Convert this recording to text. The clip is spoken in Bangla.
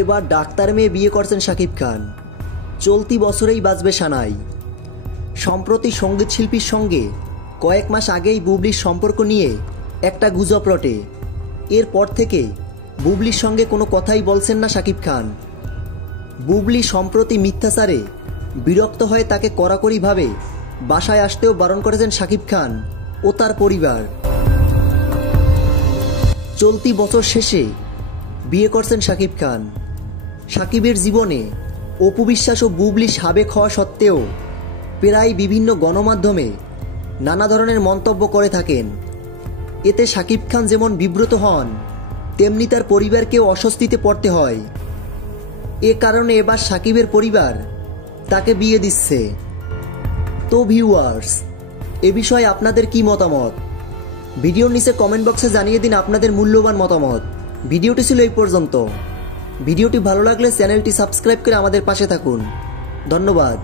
এবার ডাক্তার মেয়ে বিয়ে করছেন শাকিব খান। চলতি বছরেই বাজবে সানাই। সম্প্রতি সঙ্গীত শিল্পীর সঙ্গে কয়েক মাস আগেই বুবলির সম্পর্ক নিয়ে একটা গুজব রটে। এরপর থেকে বুবলির সঙ্গে কোনো কথাই বলছেন না শাকিব খান। বুবলি সম্প্রতি মিথ্যাচারে বিরক্ত হয়ে তাকে কড়াকড়িভাবে বাসায় আসতেও বারণ করেছেন শাকিব খান ও তার পরিবার। চলতি বছর শেষে বিয়ে করছেন শাকিব খান। শাকিবের জীবনে অপু বিশ্বাস ও বুবলি সাবেক হওয়া সত্ত্বেও প্রায় বিভিন্ন গণমাধ্যমে নানা ধরনের মন্তব্য করে থাকেন। এতে শাকিব খান যেমন বিব্রত হন, তেমনি তার পরিবারকেও অস্বস্তিতে পড়তে হয়। এ কারণে এবার শাকিবের পরিবার তাকে বিয়ে দিচ্ছে। তো ভিউয়ার্স, এ বিষয়ে আপনাদের কি মতামত? ভিডিওর নিচে কমেন্ট বক্সে জানিয়ে দিন আপনাদের মূল্যবান মতামত। ভিডিওটি ছিল এই পর্যন্ত। ভিডিওটি ভালো লাগলে চ্যানেলটি সাবস্ক্রাইব করে আমাদের পাশে থাকুন। ধন্যবাদ।